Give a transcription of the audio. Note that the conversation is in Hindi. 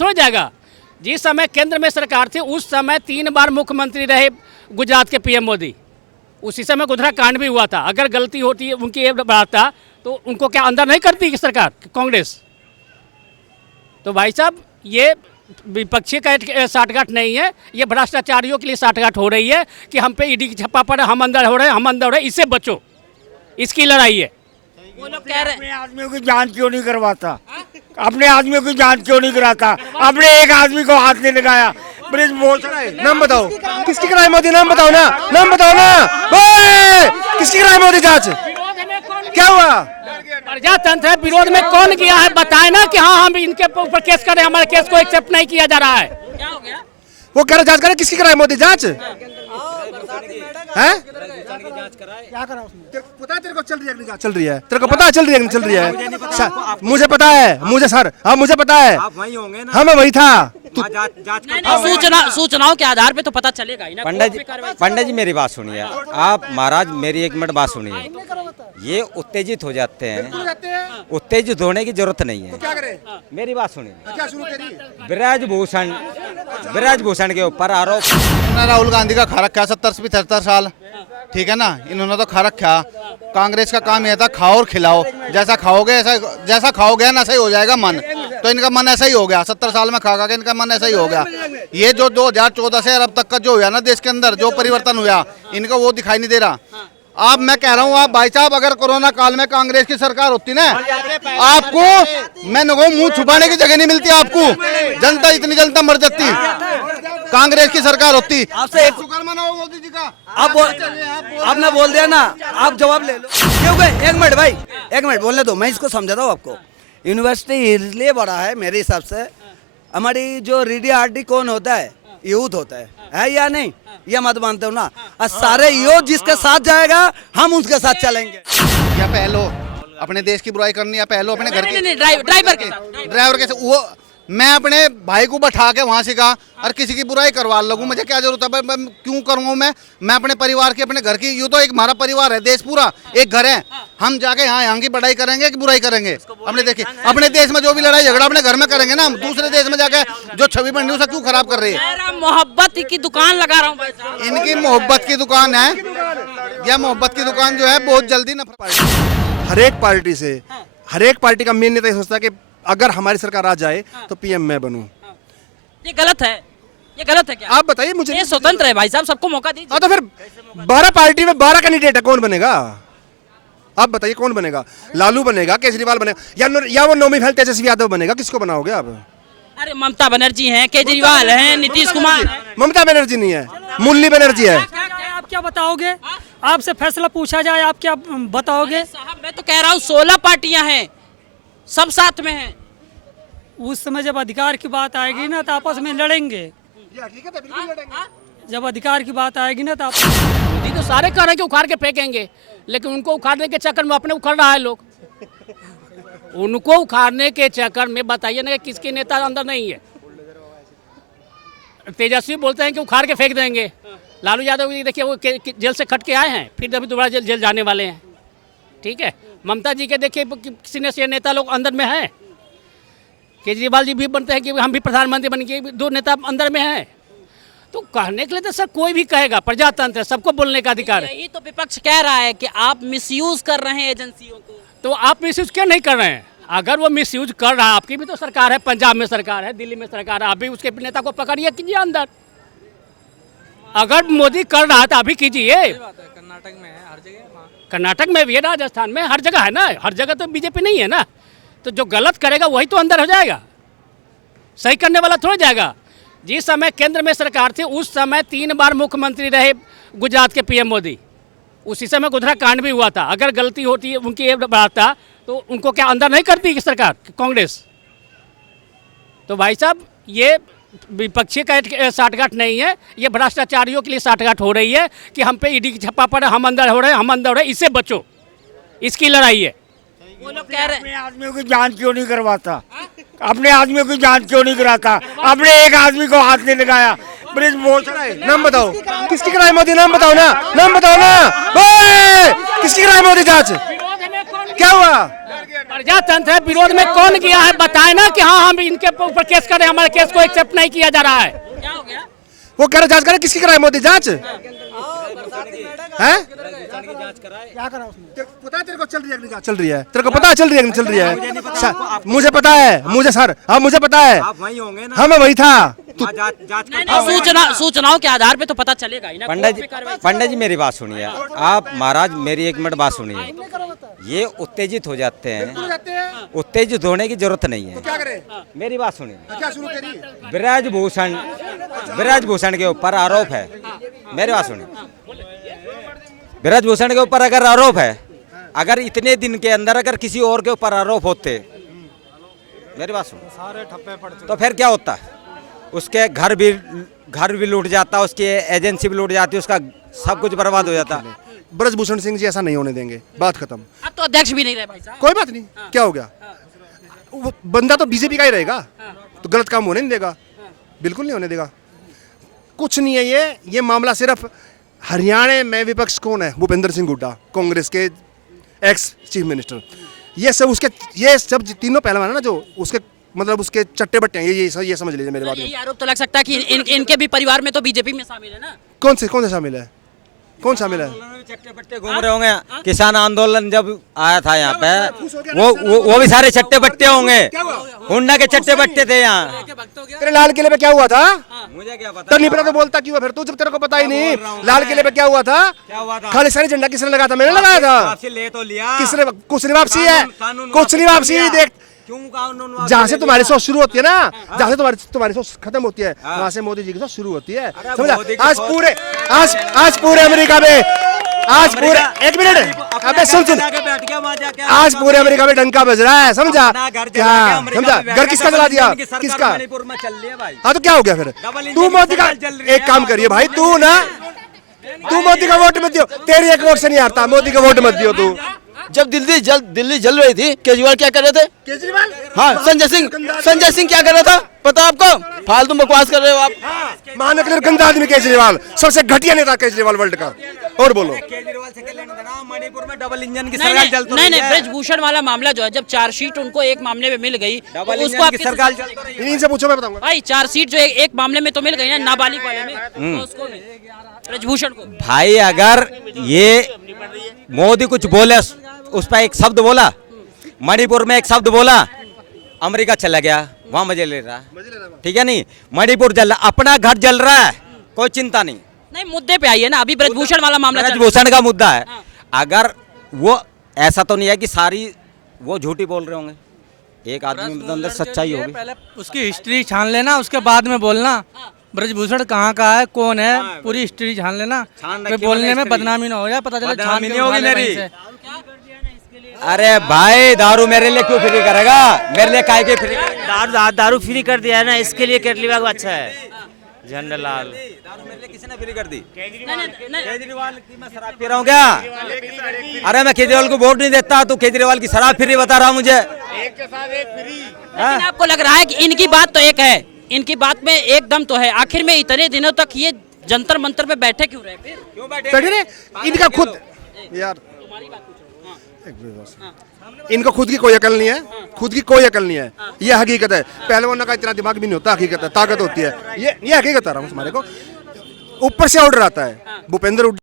थोड़ा जाएगा। जिस समय केंद्र में सरकार थी उस समय 3 बार मुख्यमंत्री रहे गुजरात के पीएम मोदी, उसी समय गोधरा कांड भी हुआ था। अगर गलती होती उनकी ये बढ़ाता तो उनको क्या अंदर नहीं करती कि सरकार कांग्रेस? तो भाई साहब ये विपक्षी का साठगांठ नहीं है, ये भ्रष्टाचारियों के लिए साठगांठ हो रही है कि हम पे ईडी की छप्पा पड़ा, हम अंदर हो रहे हैं, हम अंदर हो रहे हैं, इससे बचो, इसकी लड़ाई है। वो लोग कह रहे अपने आदमियों की जांच क्यों नहीं करवाता? अपने आदमियों की जांच क्यों नहीं कराता? अपने एक आदमी को हाथ नहीं लगाया। ब्रिज बहुत सारा है। नाम बताओ किसकी कराई मोदी, नाम बताओ ना, नाम बताओ ना। ओए, किसकी कराई मोदी जांच? क्या हुआ? प्रजातंत्र है, विरोध में कौन किया है बताए ना कि हाँ हम इनके ऊपर केस करें, हमारे केस को एक्सेप्ट नहीं किया जा रहा है। क्या हो गया? वो कह रहे जांच करे, किसकी कराई मोदी जांच है? क्या करा उसने? पता है तेरे को चल रही है जांच चल रही है? तेरे को पता है चल रही है चल रही है? मुझे पता है, मुझे सर, हाँ मुझे पता है, आप वहीं होंगे ना? हाँ मैं वही था। नहीं, सूचनाओं के आधार पे तो पता चलेगा ही ना। पंडित जी मेरी बात सुनिए आप, महाराज मेरी 1 मिनट बात सुनिए। ये उत्तेजित हो जाते हैं, उत्तेजित होने की जरूरत नहीं है। क्या करे? मेरी बात सुनिए। क्या शुरू करी? ब्रजभूषण के ऊपर आरोप। राहुल गांधी का खा रखा 70 से 75 साल, ठीक है ना, इन्होंने तो खा रखा। कांग्रेस का काम यह था खाओ और खिलाओ, जैसा खाओगे ऐसा, जैसा खाओगे ना ऐसा ही हो जाएगा मन। तो इनका मन ऐसा ही हो गया, 70 साल में खा खा के इनका मन ऐसा ही हो गया। ये जो 2014 से अब तक का जो हुआ ना देश के अंदर जो परिवर्तन हुआ, इनका वो दिखाई नहीं दे रहा। आप मैं कह रहा हूँ, आप भाई साहब अगर कोरोना काल में कांग्रेस की सरकार होती ना, आपको मैं मुंह छुपाने की जगह नहीं मिलती आपको, जनता इतनी जनता मर जाती। कांग्रेस की सरकार होती। आपसे मोदी जी का आपने बोल दिया ना, आप जवाब ले लो। क्यों गए? 1 मिनट भाई, 1 मिनट बोलने दो, मैं इसको समझाता हूँ आपको। यूनिवर्सिटी इसलिए बड़ा है मेरे हिसाब से, हमारी जो रेडियो कौन होता है? यूथ होता है या नहीं? ये मत मानते हो ना? और सारे यूथ जिसके साथ जाएगा हम उसके साथ चलेंगे। या पहलो अपने देश की बुराई करनी, या पहलो अपने घर की। ड्राइवर के वो मैं अपने भाई को बैठा के वहाँ से कहा, और किसी की बुराई करवा लगूं, मुझे क्या जरूरत है? मैं क्यों करूँगा? मैं अपने परिवार की, अपने घर की, यूँ तो एक हमारा परिवार है, देश पूरा एक घर है। हम जाके यहाँ की पढ़ाई करेंगे कि बुराई करेंगे? अपने देखिए, अपने देश में जो भी लड़ाई झगड़ा अपने घर में करेंगे ना। हम दूसरे देश में जाके जो छवि बन रही है उसे क्यों खराब कर रही है? मोहब्बत की दुकान लगा रहा हूँ। इनकी मोहब्बत की दुकान है, यह मोहब्बत की दुकान जो है बहुत जल्दी नफरत। हर एक पार्टी से, हर एक पार्टी का मेन नेता सोचता है कि अगर हमारी सरकार आ जाए तो पीएम मैं बनूं। ये गलत है, ये गलत है क्या? आप बताइए मुझे। ये स्वतंत्र है भाई साहब, सबको मौका दीजिए। हाँ तो फिर 12 पार्टी में 12 कैंडिडेट है, कौन बनेगा? आप बताइए कौन बनेगा? लालू बनेगा, केजरीवाल बनेगा, या वो नौमी तेजस्वी यादव बनेगा? किसको बनाओगे आप? अरे ममता बनर्जी हैं, केजरीवाल हैं, नीतीश कुमार हैं। ममता बनर्जी नहीं है, मुरली बनर्जी है। आप क्या बताओगे? आपसे फैसला पूछा जाए, आप क्या बताओगे? साहब मैं तो कह रहा हूँ 16 पार्टियां हैं, सब साथ में हैं। उस समय जब अधिकार की बात आएगी ना तो आपस में लड़ेंगे। जब अधिकार की बात आएगी ना तो आप मोदी तो सारे कह रहे हैं कि उखाड़ के फेंकेंगे, लेकिन उनको उखाड़ने के चक्कर में अपने उखड़ रहा है लोग। उनको उखाड़ने के चक्कर में बताइए ना कि किसके नेता अंदर नहीं है। तेजस्वी बोलते हैं कि उखाड़ के फेंक देंगे। लालू यादव देखिए वो जेल से खट के आए हैं, फिर अभी दोबारा जेल जाने वाले हैं। ठीक है, ममता जी के देखिए किसी ने नेता लोग अंदर में हैं। केजरीवाल जी भी बनते हैं कि हम भी प्रधानमंत्री बन के, 2 नेता अंदर में हैं। तो कहने के लिए तो सर कोई भी कहेगा, प्रजातंत्र है, सबको बोलने का अधिकार है। यही तो विपक्ष कह रहा है कि आप मिसयूज कर रहे हैं एजेंसियों को। तो आप मिसयूज क्यों नहीं कर रहे हैं? अगर वो मिसयूज कर रहा है, आपकी भी तो सरकार है, पंजाब में सरकार है, दिल्ली में सरकार है, अभी उसके नेता को पकड़िए, कीजिए अंदर। अगर मोदी कर रहा है तो अभी कीजिए। कर्नाटक में है, हर जगह। कर्नाटक में भी है, राजस्थान में, हर जगह है ना। हर जगह तो बीजेपी नहीं है ना। तो जो गलत करेगा वही तो अंदर हो जाएगा, सही करने वाला थोड़ा जाएगा। जिस समय केंद्र में सरकार थी उस समय 3 बार मुख्यमंत्री रहे गुजरात के पीएम मोदी, उसी समय गोधरा कांड भी हुआ था। अगर गलती होती उनकी ये बढ़ाता तो उनको क्या अंदर नहीं करती कि सरकार कांग्रेस? तो भाई साहब ये विपक्षी का साठगांठ नहीं है, ये भ्रष्टाचारियों के लिए साठगांठ हो रही है कि हम पे ईडी की छप्पा पड़ा, हम अंदर हो रहे हैं, हम अंदर हो रहे हैं, इससे बचो, इसकी लड़ाई है। वो लोग कह रहे अपने आदमियों की जांच क्यों नहीं करवाता? अपने आदमियों की जांच क्यों नहीं कराता? अपने एक आदमी को हाथ नहीं लगाया। ब्रिज बहुत सारा है। नाम बताओ किसकी कराई मोदी, नाम बताओ ना, नाम बताओ ना। ओए, किसकी कराई मोदी जांच? क्या हुआ? प्रजातंत्र है, विरोध में कौन किया है बताए ना कि हाँ हम इनके ऊपर केस करें, हमारे केस को एक्सेप्ट नहीं किया जा रहा है। क्या हो गया? वो कह रहे जांच करे, किसकी कराए मोदी जांच है? पता है तेरे को चल रही है अग्नि जांच चल रही है, तेरे को पता है चल रही है अग्नि चल रही है? मुझे पता है, मुझे सर, हाँ मुझे पता है, वहीं होंगे ना, हाँ मैं वही था। नहीं, सूचनाओं के आधार पे तो पता चलेगा ही ना। पंडित जी मेरी बात सुनिए आप, महाराज मेरी एक मिनट बात सुनिए। ये उत्तेजित हो जाते हैं, उत्तेजित होने की जरूरत नहीं है। क्या करें? मेरी बात सुनिए, क्या शुरू करी? ब्रजभूषण के ऊपर आरोप है, मेरी बात सुनिए, ब्रजभूषण के ऊपर अगर आरोप है, अगर इतने दिन के अंदर अगर किसी और के ऊपर आरोप होते, मेरी बात सुनो, सारे ठप्पे पड़ चुके, तो फिर क्या होता? उसके घर भी लूट जाता, उसकी एजेंसी भी लूट जाती, उसका सब कुछ बर्बाद हो जाता। ब्रजभूषण सिंह जी ऐसा नहीं होने देंगे, बात खत्म। अब तो अध्यक्ष भी नहीं रहे भाई साहब। कोई बात नहीं, क्या हो गया? वो बंदा तो बीजेपी का ही रहेगा, तो गलत काम होने नहीं देगा, बिल्कुल नहीं होने देगा। कुछ नहीं है ये मामला सिर्फ हरियाणा में विपक्ष कौन है? भूपेंद्र सिंह हुड्डा, कांग्रेस के एक्स चीफ मिनिस्टर। ये सब तीनों पहलवान है ना, जो उसके मतलब उसके चट्टे बट्टे हैं, ये समझ लीजिए मेरे बात यही में। आरोप तो लग सकता है कि इनके भी परिवार में तो बीजेपी में शामिल है ना। कौन से शामिल है? कौन शामिल है? चट्टे बट्टे घूम रहे होंगे, किसान आंदोलन जब आया था यहाँ पे, वो भी सारे चट्टे बट्टे होंगे, हुंडा के चट्टे बट्टे थे यहाँ। तेरे लाल किले पे क्या हुआ था? मुझे क्या पता? तो नहीं पता तो बोलता क्यों है फिर तू, जब तेरे को पता ही नहीं? लाल किले पे क्या हुआ था? खालिस्तानी झंडा किसने लगाया था? मैंने लगाया था। ले तो लिया किसने? कुछ नहीं वापसी है, कुछ नहीं वापसी। देख, जहाँ से तुम्हारी सोच शुरू होती है ना, जहाँ से तुम्हारी सोच खत्म होती है, वहाँ से मोदी जी की सोच शुरू होती है, समझा? आज पूरे अमेरिका में, आज पूरे, एक मिनट, अबे सुन, आज पूरे अमेरिका में डंका बज रहा है, समझा? क्या समझा? घर किसका जला दिया? किसका? हाँ तो क्या हो गया फिर? तू मोदी का एक काम करिए भाई, तू मोदी का वोट मत दियो, तेरी एक वोट से नहीं हारता, मोदी का वोट मत दियो तू। जब दिल्ली जल रही थी, केजरीवाल क्या कर रहे थे? केजरीवाल, हाँ, संजय सिंह क्या कर रहा था पता आपको? फालतू बकवास कर रहे हो आप। महानगर गंदा आदमी केजरीवाल, सबसे घटिया नेता केजरीवाल वर्ल्ड का। और बोलो, केजरीवाल से क्या लेना देना? मणिपुर में डबल इंजन की नहीं सरकार चल नहीं नहीं, ब्रजभूषण वाला मामला जो है, जब चार्जशीट उनको एक मामले में मिल गई तो उसको आप सरकार चल रही है। इनसे पूछो, मैं बताऊंगा। भाई चार्जशीट जो एक मामले में तो मिल गई ना, नाबालिग वाले में, तो उसको भी, ब्रजभूषण को। भाई अगर ये मोदी कुछ बोले, उस पर एक शब्द बोला, मणिपुर में एक शब्द बोला, अमेरिका चला गया, वहां मजे ले रहा, ठीक है? नहीं, मणिपुर जल रहा, अपना घर जल रहा है, कोई चिंता नहीं। नहीं, मुद्दे पे आइए ना, अभी ब्रजभूषण वाला मामला चल रहा है। ब्रजभूषण का मुद्दा है, अगर वो ऐसा तो नहीं है कि सारी वो झूठी बोल रहे होंगे, एक आदमी के अंदर सच्चाई होगी। पहले उसकी हिस्ट्री छान लेना, उसके बाद में बोलना। ब्रजभूषण कहाँ का है, कौन है, पूरी हिस्ट्री छान लेना, बोलने में बदनामी ना हो जाए, पता चले छान नहीं होगी मेरी। अरे भाई दारू मेरे लिए क्यों फ्री करेगा? मेरे लिए काय के फ्री? दारू फ्री कर दिया है ना, इसके लिए केजरीवाल अच्छा है। झंडालाल दारू मेरे लिए किसने फ्री कर दी? केजरीवाल की मैं शराब पी रहा हूँ क्या? अरे मैं केजरीवाल को वोट नहीं देता, तो केजरीवाल की शराब फ्री बता रहा हूँ मुझे। एक के साथ एक फ्री। लेकिन आपको लग रहा है कि इनकी बात तो एक है, इनकी बात में एक दम तो है, आखिर में इतने दिनों तक ये जंतर मंतर पे बैठे क्यों रहे? फिर क्यों बैठे? इनका खुद यार, इनको खुद की कोई अकल नहीं है, खुद की कोई अकल नहीं है, ये हकीकत है। पहलवानों का इतना दिमाग भी नहीं होता, हकीकत है, ताकत होती है, ये हकीकत आ रहा हूँ तुम्हारे को। ऊपर से ऑर्डर आता है, भूपेंद्र